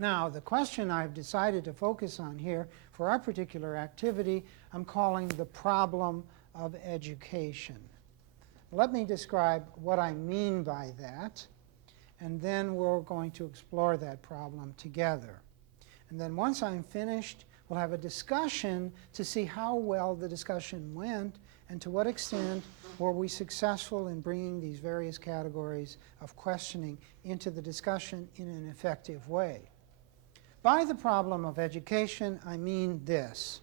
Now, the question I've decided to focus on here for our particular activity, I'm calling the problem of education. Let me describe what I mean by that, and then we're going to explore that problem together. And then once I'm finished, we'll have a discussion to see how well the discussion went and to what extent were we successful in bringing these various categories of questioning into the discussion in an effective way. By the problem of education, I mean this.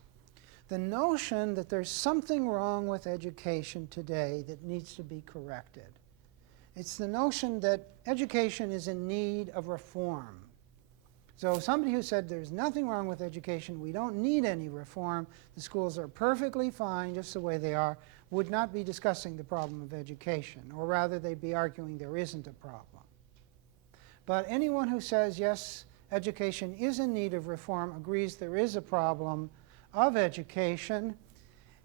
The notion that there's something wrong with education today that needs to be corrected. It's the notion that education is in need of reform. So somebody who said there's nothing wrong with education, we don't need any reform, the schools are perfectly fine just the way they are, would not be discussing the problem of education, or rather they'd be arguing there isn't a problem. But anyone who says, yes, education is in need of reform agrees there is a problem of education.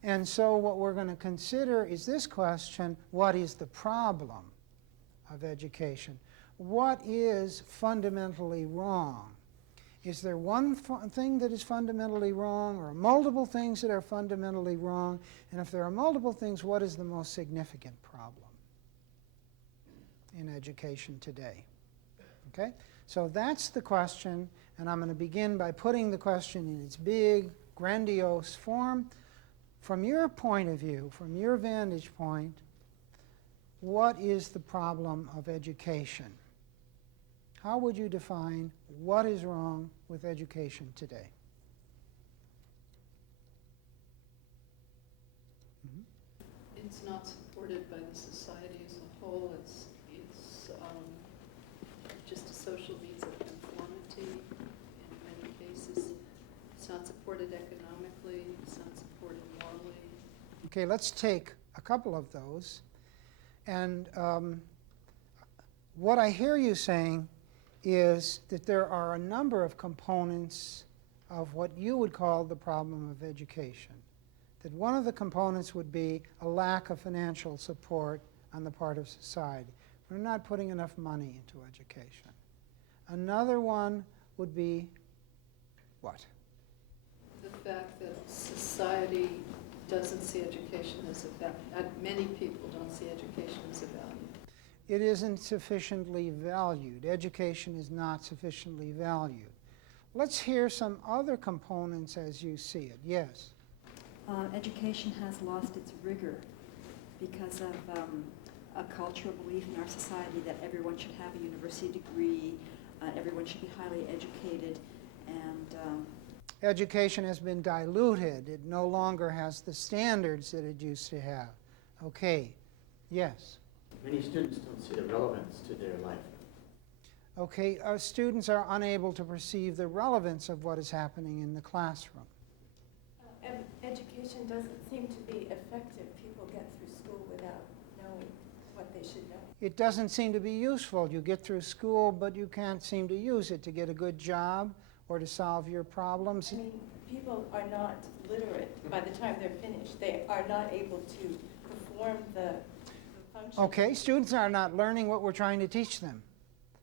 And so what we're going to consider is this question: what is the problem of education? What is fundamentally wrong? Is there one thing that is fundamentally wrong, or multiple things that are fundamentally wrong? And if there are multiple things, what is the most significant problem in education today? Okay? So that's the question, and I'm going to begin by putting the question in its big, grandiose form. From your point of view, from your vantage point, what is the problem of education? How would you define what is wrong with education today? It's not supported by the society as a whole. It's just a social means of conformity in many cases. It's not supported economically. It's not supported morally. Okay, let's take a couple of those. And what I hear you saying is that there are a number of components of what you would call the problem of education. That one of the components would be a lack of financial support on the part of society. We're not putting enough money into education. Another one would be what? The fact that society doesn't see education as a value. Many people don't see education as a value. It isn't sufficiently valued. Education is not sufficiently valued. Let's hear some other components as you see it. Yes? Education has lost its rigor because of a cultural belief in our society that everyone should have a university degree, everyone should be highly educated, and education has been diluted. It no longer has the standards that it used to have. Okay. Yes? Many students don't see the relevance to their life. Okay, our students are unable to perceive the relevance of what is happening in the classroom. Education doesn't seem to be effective. People get through school without knowing what they should know. It doesn't seem to be useful. You get through school, but you can't seem to use it to get a good job or to solve your problems. I mean, people are not literate by the time they're finished. They are not able to perform the function. Okay, students are not learning what we're trying to teach them.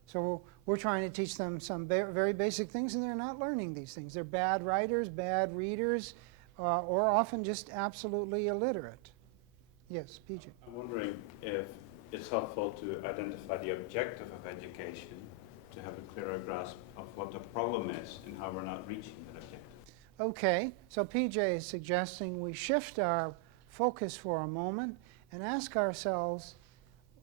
So we're trying to teach them some very basic things, and they're not learning these things. They're bad writers, bad readers, or often just absolutely illiterate. Yes, PJ. I'm wondering if it's helpful to identify the objective of education to have a clearer grasp of what the problem is and how we're not reaching that objective. Okay, so PJ is suggesting we shift our focus for a moment and ask ourselves,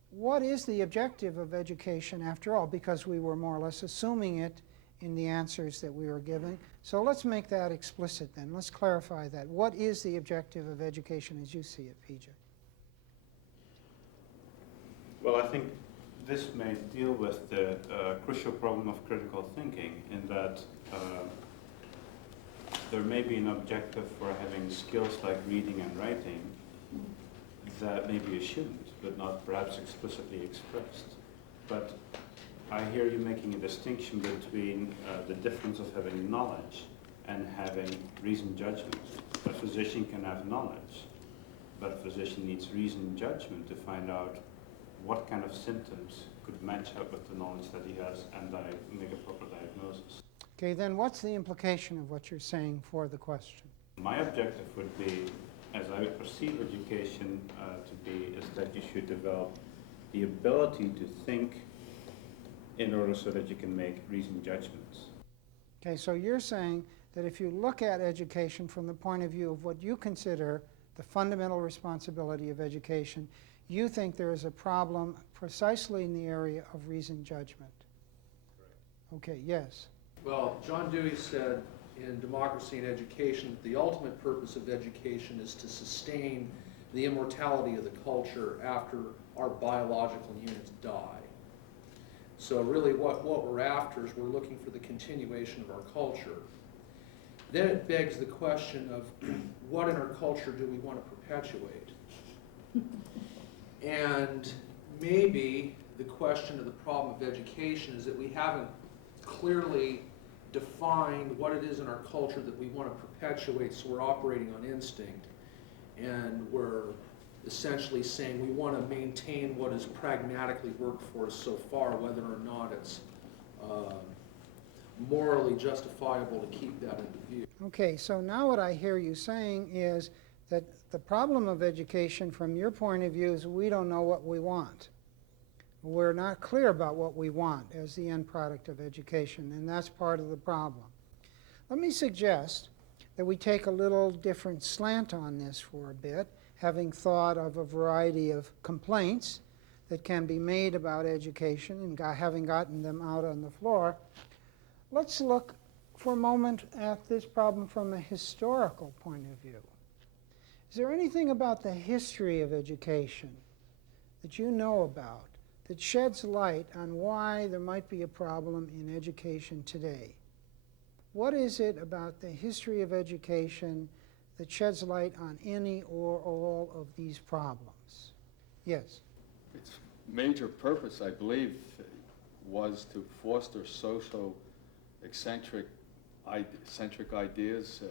what is the objective of education after all? Because we were more or less assuming it in the answers that we were giving. So let's make that explicit then. Let's clarify that. What is the objective of education as you see it, PJ? Well, I think this may deal with the crucial problem of critical thinking, in that there may be an objective for having skills like reading and writing that may be assumed, but not perhaps explicitly expressed. But I hear you making a distinction between the difference of having knowledge and having reasoned judgment. A physician can have knowledge, but a physician needs reasoned judgment to find out what kind of symptoms could match up with the knowledge that he has and make a proper diagnosis. Okay, then what's the implication of what you're saying for the question? My objective would be, as I would perceive education to be, is that you should develop the ability to think in order so that you can make reasoned judgments. Okay, so you're saying that if you look at education from the point of view of what you consider the fundamental responsibility of education, you think there is a problem precisely in the area of reasoned judgment. Correct. Okay, yes. Well, John Dewey said in Democracy and Education that the ultimate purpose of education is to sustain the immortality of the culture after our biological units die. So really what we're after is we're looking for the continuation of our culture. Then it begs the question of what in our culture do we want to perpetuate? And maybe the question of the problem of education is that we haven't clearly defined what it is in our culture that we want to perpetuate, so we're operating on instinct. And we're essentially saying we want to maintain what has pragmatically worked for us so far, whether or not it's morally justifiable to keep that into view. Okay, so now what I hear you saying is that the problem of education from your point of view is we don't know what we want. We're not clear about what we want as the end product of education, and that's part of the problem. Let me suggest that we take a little different slant on this for a bit, having thought of a variety of complaints that can be made about education and having gotten them out on the floor. Let's look for a moment at this problem from a historical point of view. Is there anything about the history of education that you know about that sheds light on why there might be a problem in education today? What is it about the history of education that sheds light on any or all of these problems? Yes? Its major purpose, I believe, was to foster eccentric ideas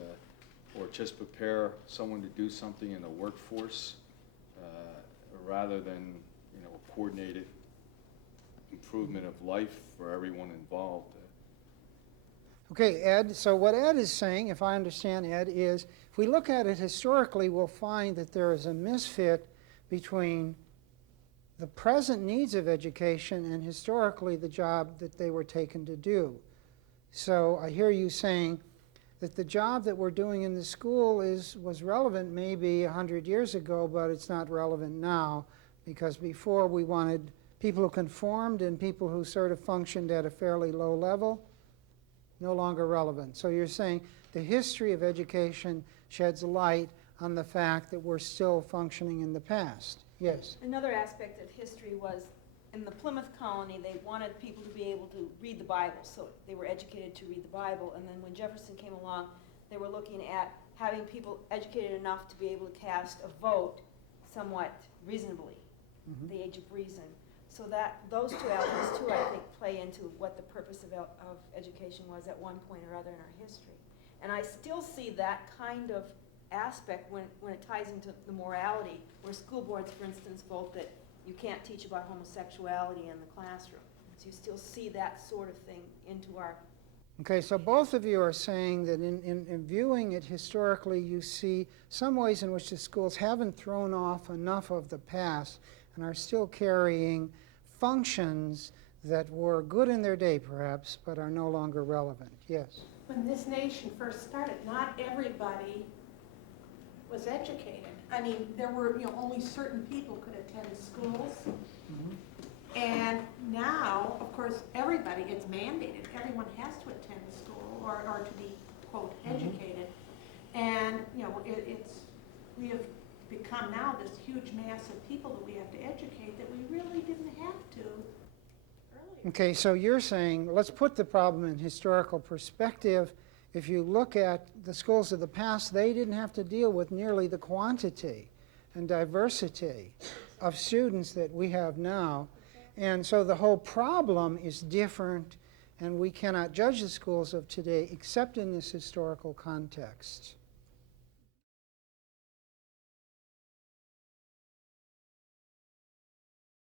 or just prepare someone to do something in the workforce rather than, a coordinated improvement of life for everyone involved. Okay, Ed, so what Ed is saying, if I understand Ed, is if we look at it historically, we'll find that there is a misfit between the present needs of education and historically the job that they were taken to do. So I hear you saying that the job that we're doing in the school was relevant maybe 100 years ago, but it's not relevant now, because before we wanted people who conformed and people who sort of functioned at a fairly low level, no longer relevant. So you're saying the history of education sheds light on the fact that we're still functioning in the past. Yes? Another aspect of history was in the Plymouth colony, they wanted people to be able to read the Bible, so they were educated to read the Bible. And then when Jefferson came along, they were looking at having people educated enough to be able to cast a vote somewhat reasonably, the age of reason. So that those two elements, too, I think, play into what the purpose of education was at one point or other in our history. And I still see that kind of aspect when it ties into the morality, where school boards, for instance, vote that you can't teach about homosexuality in the classroom. So you still see that sort of thing into our... Okay, so both of you are saying that in viewing it historically, you see some ways in which the schools haven't thrown off enough of the past and are still carrying functions that were good in their day, perhaps, but are no longer relevant. Yes? When this nation first started, not everybody was educated. I mean, there were, only certain people could attend schools. And now, of course, everybody, it's mandated. Everyone has to attend school or to be, quote, educated. And, we have become now this huge mass of people that we have to educate that we really didn't have to earlier. Okay, so you're saying, let's put the problem in historical perspective. If you look at the schools of the past, they didn't have to deal with nearly the quantity and diversity of students that we have now. And so the whole problem is different, and we cannot judge the schools of today except in this historical context.